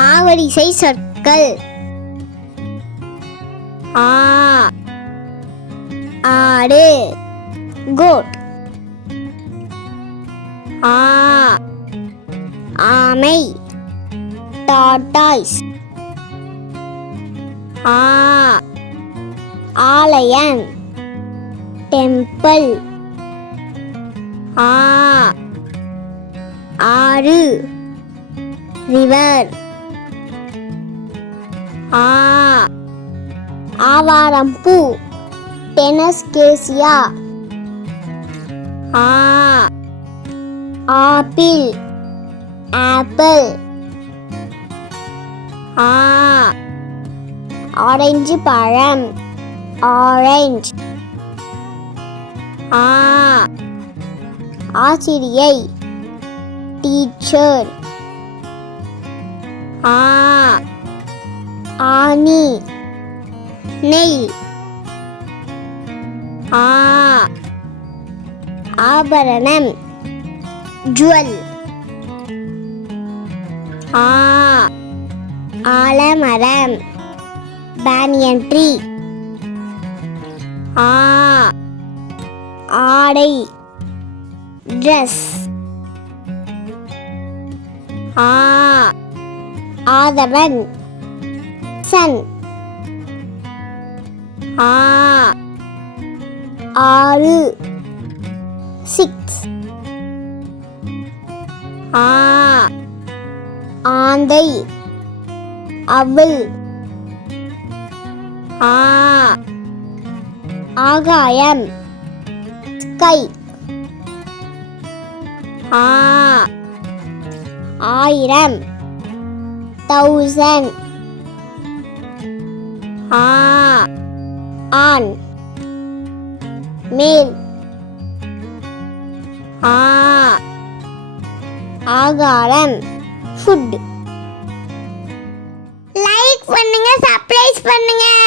ஆவரிசை சொற்கள். ஆ ஆடு. கோட். ஆ ஆமை. டாட்டாய்ஸ். ஆ ஆலயம் டெம்பிள். ஆ ஆறு. ரிவர். ஆ. ஆவாரம் பூ. டெனஸ்கேசியா ஆ. ஆப்பிள். ஆப்பிள். ஆ. ஆரஞ்சு பழம். ஆரஞ்சு. ஆ. ஆசிரியை. டீச்சர். ஆ. ஆனி நெய். ஆ. ஆபரணம். ஜுவல். ஆ. ஆலமரம். Banyan tree. ஆ. ஆடை. ட்ரெஸ். ஆ. ஆதவன். சன். ஆ. ஆறு. சிக்ஸ். ஆ. ஆந்தை. அவள் ஆ. ஆகாயம். ஸ்கை. ஆ. ஆயிரம். தௌசண்ட். ஆ. ஆண். மேல். ஆ. ஆகாரம். ஃபுட் லைக் பண்ணுங்க சர்ப்ரைஸ் பண்ணுங்க.